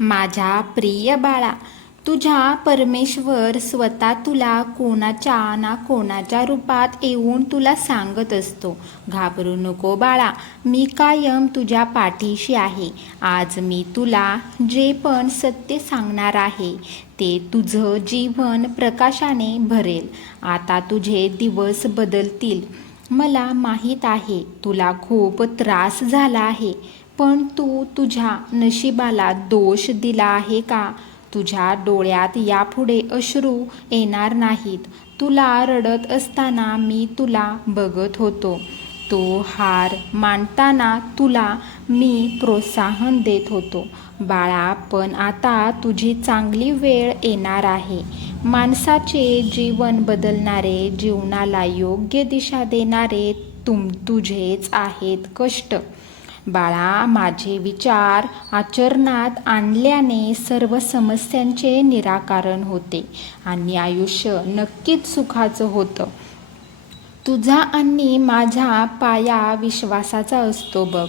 माझ्या प्रिय बाळा तुझ्या परमेश्वर स्वतः तुला कोणाच्या ना कोणाच्या रूपात येऊन तुला सांगत असतो. घाबरू नको बाळा मी कायम तुझ्या पाठीशी आहे. आज मी तुला जे पण सत्य सांगणार आहे ते तुझं जीवन प्रकाशाने भरेल. आता तुझे दिवस बदलतील. मला माहीत आहे तुला खूप त्रास झाला आहे. पण तू तुझ्या नशिबाला दोष दिला आहे का? तुझ्या डोळ्यात यापुढे अश्रू येणार नाहीत. तुला रडत असताना मी तुला बघत होतो. तो हार मांडताना तुला मी प्रोत्साहन देत होतो. बाळा पण आता तुझी चांगली वेळ येणार आहे. माणसाचे जीवन बदलणारे जीवनाला योग्य दिशा देणारे तुम तुझेच आहेत कष्ट. बाळा माझे विचार आचरणात आणल्याने सर्व समस्यांचे निराकरण होते आणि आयुष्य नक्कीच सुखाचं होतं. तुझा आणि माझा पाया विश्वासाचा असतो बघ.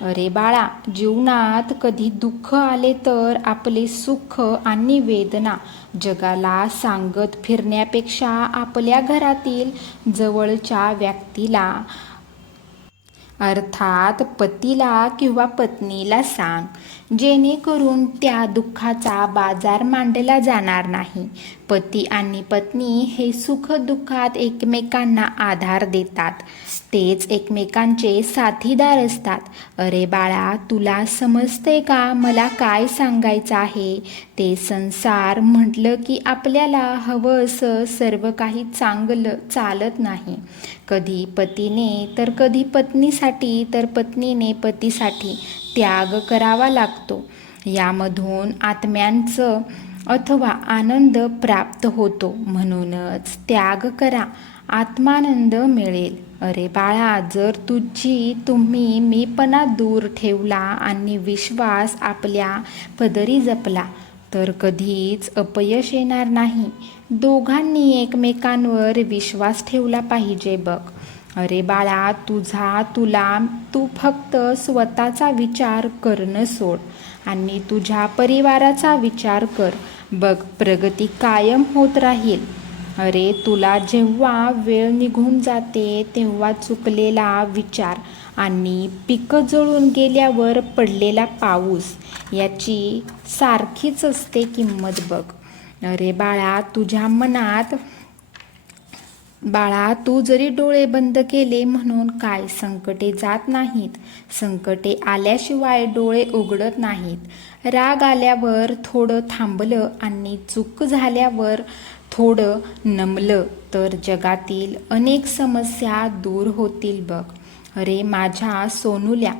अरे बाळा जीवनात कधी दुःख आले तर आपले सुख आणि वेदना जगाला सांगत फिरण्यापेक्षा आपल्या घरातील जवळच्या व्यक्तीला अर्थात पतीला किंवा पत्नीला सांग. जेणेकरून त्या दुःखाचा बाजार मांडला जाणार नाही. पती आणि पत्नी हे सुख दुःखात एकमेकांना आधार देतात. तेच एकमेकांचे साथीदार असतात. अरे बाळा तुला समजते का? मला काय सांगायचं आहे? ते संसार म्हटलं की आपल्याला हवं असं सर्व काही चांगलं चालत नाही. कधी पतीने तर कधी पत्नीसाठी तर पत्नीने पतीसाठी. त्याग करावा लागतो. यामधून आत्म्यांचं अथवा आनंद प्राप्त होतो. म्हणूनच त्याग करा. आत्मानंद मिळेल. अरे बाळा जर तुझी तुम्ही मीपणा दूर ठेवला आणि विश्वास आपल्या पदरी जपला तर कधीच अपयश येणार नाही. दोघांनी एकमेकांवर विश्वास ठेवला पाहिजे बघ. अरे बाळा तुझा तुला तू फक्त स्वतःचा विचार करणं सोड आणि तुझ्या परिवाराचा विचार कर. बघ प्रगती कायम होत राहील. अरे तुला जेव्हा वेळ निघून जाते तेव्हा चुकलेला विचार आणि पिकं जळून गेल्यावर पडलेला पाऊस याची सारखीच असते किंमत बघ. अरे बाळा तुझ्या मनात बाळा तू जरी डोळे बंद केले म्हणून काय संकटे जात नाहीत. संकटे आल्याशिवाय डोळे उघडत नाहीत. राग आल्यावर थोडं थांबलं आणि चूक झाल्यावर थोडं नमलं तर जगातील अनेक समस्या दूर होतील बघ. अरे माझ्या सोनूल्या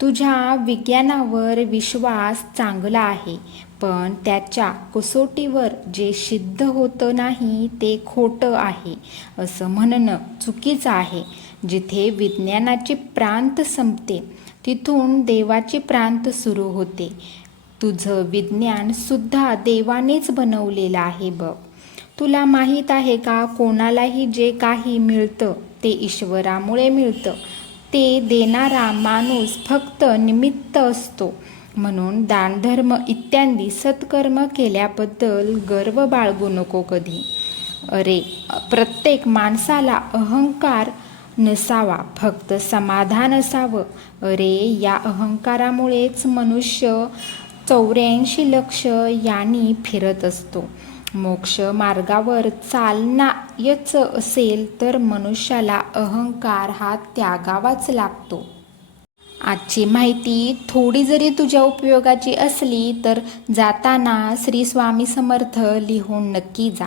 तुझ्या विज्ञानावर विश्वास चांगला आहे. पण त्याच्या कसोटीवर जे सिद्ध होतं नाही ते खोटं आहे असं म्हणणं चुकीचं आहे. जिथे विज्ञानाचे प्रांत संपते तिथून देवाचे प्रांत सुरू होते. तुझं विज्ञानसुद्धा देवानेच बनवलेलं आहे बघ. तुला माहीत आहे का कोणालाही जे काही मिळतं ते ईश्वरामुळे मिळतं. ते देणारा माणूस फक्त निमित्त असतो. म्हणून दानधर्म इत्यादी सत्कर्म केल्याबद्दल गर्व बाळगू नको कधी. अरे प्रत्येक माणसाला अहंकार नसावा फक्त समाधान असावं. अरे या अहंकारामुळेच मनुष्य चौऱ्याऐंशी लक्ष यांनी फिरत असतो. मोक्ष मार्गावर चालनायच असेल तर मनुष्याला अहंकार हा त्यागावाच लागतो. आजची माहिती थोडी जरी तुझ्या उपयोगाची असली तर जाताना श्री स्वामी समर्थ लिहून नक्की जा.